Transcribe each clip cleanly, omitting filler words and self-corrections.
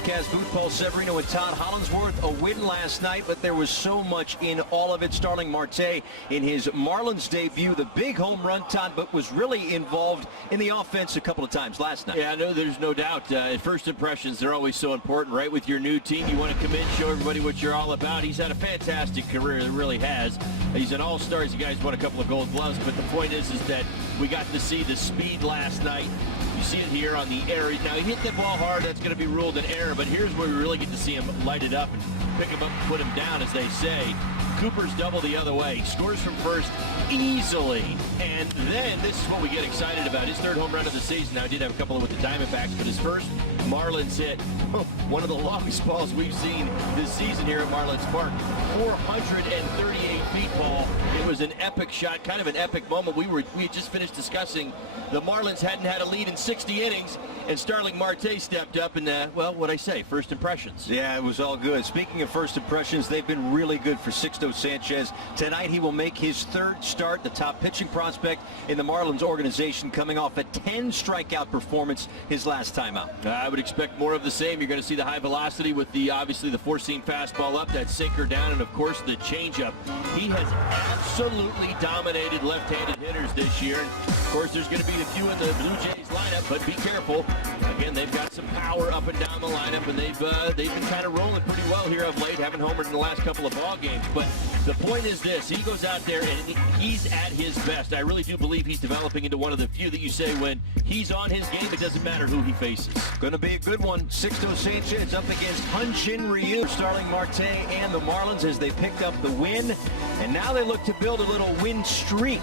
broadcast booth. Paul Severino and Todd Hollinsworth. A win last night, but there was so much in all of it. Starling Marte in his Marlins debut, the big home run, Todd, but was really involved in the offense a couple of times last night. Yeah, no, there's no doubt. First impressions, they're always so important, right? With your new team, you want to come in, show everybody what you're all about. He's had a fantastic career, it really has. He's an all-star. You guys won a couple of gold gloves, but the point is that we got to see the speed last night. You see it here on the air. Now, he hit the ball hard. That's going to be ruled an error, but here's where we really get to see him light it up and pick him up and put him down, as they say. Cooper's double the other way. Scores from first easily. And then this is what we get excited about. His third home run of the season. Now, he did have a couple with the Diamondbacks, but his first Marlins hit, one of the longest balls we've seen this season here at Marlins Park. 438 feet, Paul. It was an epic shot, kind of an epic moment. We had just finished discussing the Marlins hadn't had a lead in 60 innings, and Starling Marte stepped up and, well, what'd I say? First impressions. Yeah, it was all good. Speaking of first impressions, they've been really good for Sixto Sanchez. Tonight he will make his third start, the top pitching prospect in the Marlins organization, coming off a 10 strikeout performance his last time out. I would expect more of the same. You're going to see the high velocity with obviously the four-seam fastball up, that sinker down, and of course the changeup. He has absolutely dominated left-handed hitters this year. And of course, there's going to be a few in the Blue Jays lineup, but be careful. Again, they've got some power up and down the lineup, and they've been kind of rolling pretty well here of late, haven't homered in the last couple of ball games. But the point is this: he goes out there and he's at his best. I really do believe he's developing into one of the few that you say when he's on his game, it doesn't matter who he faces. Going to be a good one. Sixto Sanchez up against Hyun-Jin Ryu. Starling Marte and the Marlins as they picked up the win, and now they look to build a little win streak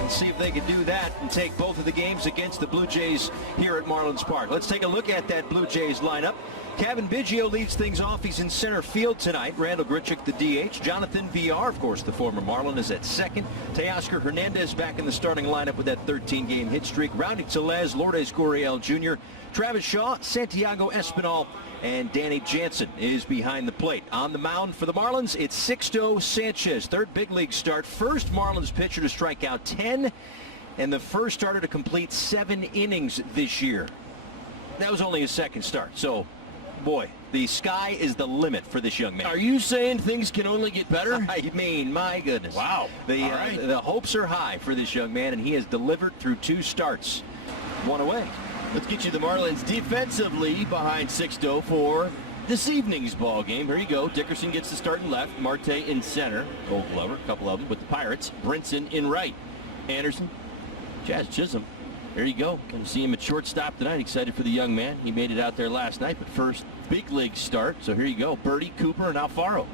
and see if they can do that and take both of the games against the Blue Jays here at Marlins Park. Let's take a look at that Blue Jays lineup. Kevin Biggio leads things off. He's in center field tonight. Randall Grichuk, the DH. Jonathan Villar, of course, the former Marlin, is at second. Teoscar Hernandez back in the starting lineup with that 13-game hit streak. Rowdy Tellez, Lourdes Gurriel Jr., Travis Shaw, Santiago Espinal, and Danny Jansen is behind the plate. On the mound for the Marlins, it's Sixto Sanchez. Third big league start. First Marlins pitcher to strike out 10, and the first starter to complete 7 innings this year. That was only his second start, so boy, the sky is the limit for this young man. Are you saying things can only get better? I mean, my goodness. Wow. The hopes are high for this young man, and he has delivered through 2 starts. 1 away. Let's get you the Marlins defensively behind Sixto for this evening's ball game. Here you go. Dickerson gets the start in left. Marte in center. Gold Glover, a couple of them with the Pirates. Brinson in right. Anderson, Jazz Chisholm. There you go. Going to see him at shortstop tonight. Excited for the young man. He made it out there last night, but first big league start. So here you go. Birdie, Cooper, and Alfaro.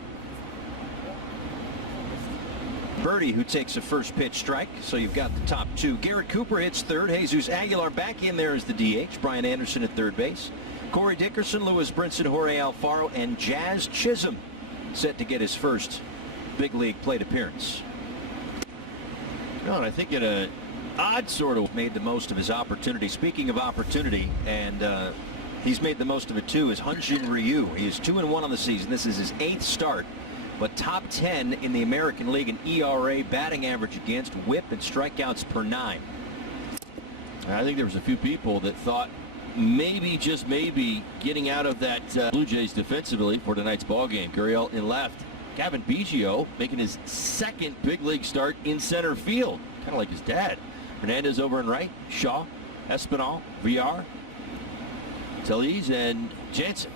Birdie, who takes a first pitch strike, so you've got the top 2. Garrett Cooper hits third. Jesus Aguilar back in there as the DH. Brian Anderson at third base. Corey Dickerson, Lewis Brinson, Jorge Alfaro, and Jazz Chisholm set to get his first big league plate appearance. No, and I think in a odd sort of made the most of his opportunity. Speaking of opportunity, and he's made the most of it too, is Hyun-Jin Ryu. He is 2-1 on the season. This is his 8th start, but top 10 in the American League in ERA, batting average against, whip, and strikeouts per 9. I think there was a few people that thought maybe, just maybe, getting out of that Blue Jays defensively for tonight's ball game. Gurriel in left. Kevin Biggio making his 2nd big league start in center field, kind of like his dad. Hernandez over in right. Shaw, Espinal, Villar, Tellez, and Jansen.